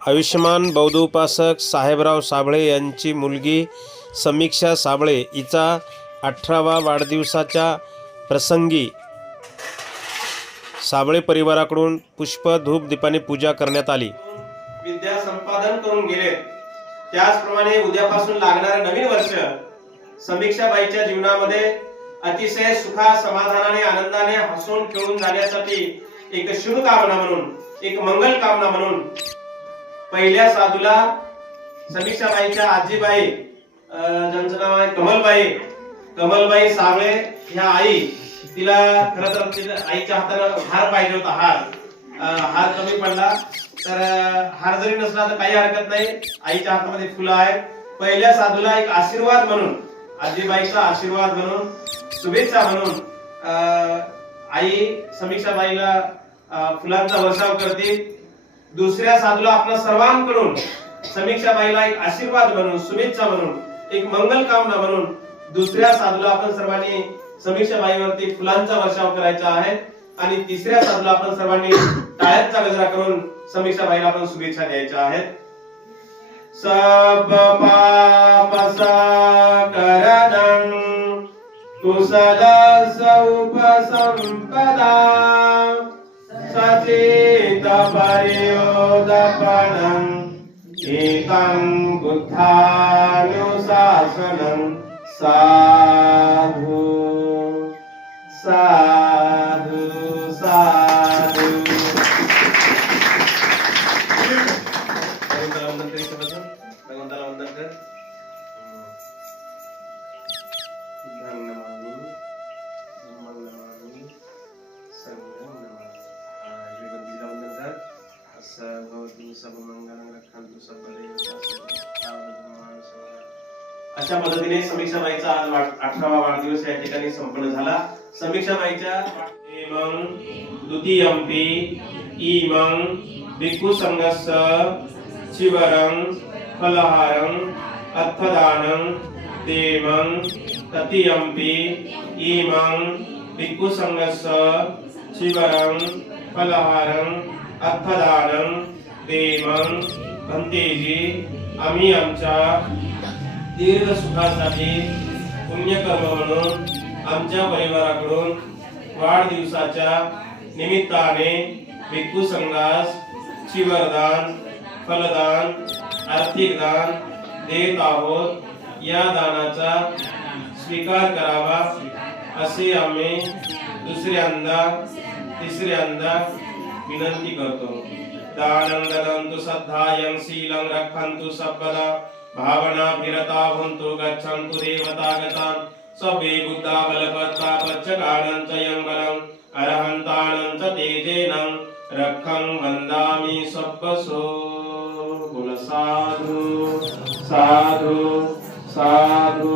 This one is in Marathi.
आयुष्यमान बौद्धोपासक साहेबराव साबळे यांची मुलगी समीक्षा साबळे हिचा अठरावा वाढदिवसाच्या प्रसंगी साबळे परिवाराकडून पुष्प धूप दीपाने पूजा करण्यात आली. विद्या संपादन करून गेले. त्याचप्रमाणे उद्यापासून लागणारे नवीन वर्ष समीक्षाबाईच्या जीवनामध्ये अतिशय सुखा समाधानाने आनंदाने हसून खेळून जाण्यासाठी एक शुभ कामना म्हणून एक मंगल कामना म्हणून पहिल्या साधूला समीक्षाबाईच्या आजीबाई अं, ज्यांचं नाव आहे कमलबाई. कमलबाई सावळे ह्या आई तिला खरं तर आईच्या हातानं हार पाहिजे होता हार. हार कमी पडला. तर हार जरी नसला तर काही हरकत नाही. आईच्या हातामध्ये फुलं आहेत. पहिल्या साधूला एक आशीर्वाद म्हणून आजीबाईचा आशीर्वाद म्हणून शुभेच्छा म्हणून अं, आई समीक्षाबाईला फुलांचा वर्षाव करतील. दुसऱ्या साधूला आपल्या सर्वांकडून समीक्षा बाईला एक आशीर्वाद म्हणून शुभेच्छा म्हणून एक मंगल कामना म्हणून दुसऱ्या साधूला आपण सर्वांनी समीक्षा बाईवरती फुलांचा वर्षाव करायचा आहे. आणि तिसऱ्या साधूला आपण सर्वांनी टाळ्यांचा गजरा करून समीक्षा बाईला आपण शुभेच्छा द्यायच्या आहेत. सब पाप सकरणं कुशल संपदा सचेत पर्योदपणम् एकं बुद्धानुशासनं साधु साधु। सर्वमंगलं रक्षन्तु अशा पद्धतीने समीक्षाबाईचा आज अठरावा वाढदिवस या ठिकाणी संपन्न झाला. समीक्षाबाईच्या एवं द्वितीयंपि इमं भिक्खु संघस्य शिवरं फलहारं अर्थदानं देवं तृतीयंपी इमं भिक्खु संघस्य शिवरं फलहारं अर्थदानं देवं भंतेजी आम्ही आमच्या दीर्घ सुखासाठी पुण्यकर्म म्हणून आमच्या परिवाराकडून वाढदिवसाच्या निमित्ताने भिक्खू संघास शिवरदान फलदान आर्थिक दान देत आहोत. या दानाचा स्वीकार करावा असे आम्ही दुसऱ्यांदा तिसऱ्यांदा विनंती करतो. दानं ददन्तु श्रद्धायं शीलं रक्षन्तु सर्वदा भावना फिरता भवन्तु गच्छन्तु देवतागतां सबे बुद्धा बलपत्ता पच्चकानं च यङ्गलम् अरहन्तानं च तेजेनं। रक्षं वन्दामि सब्बसो बोल साधु साधु साधु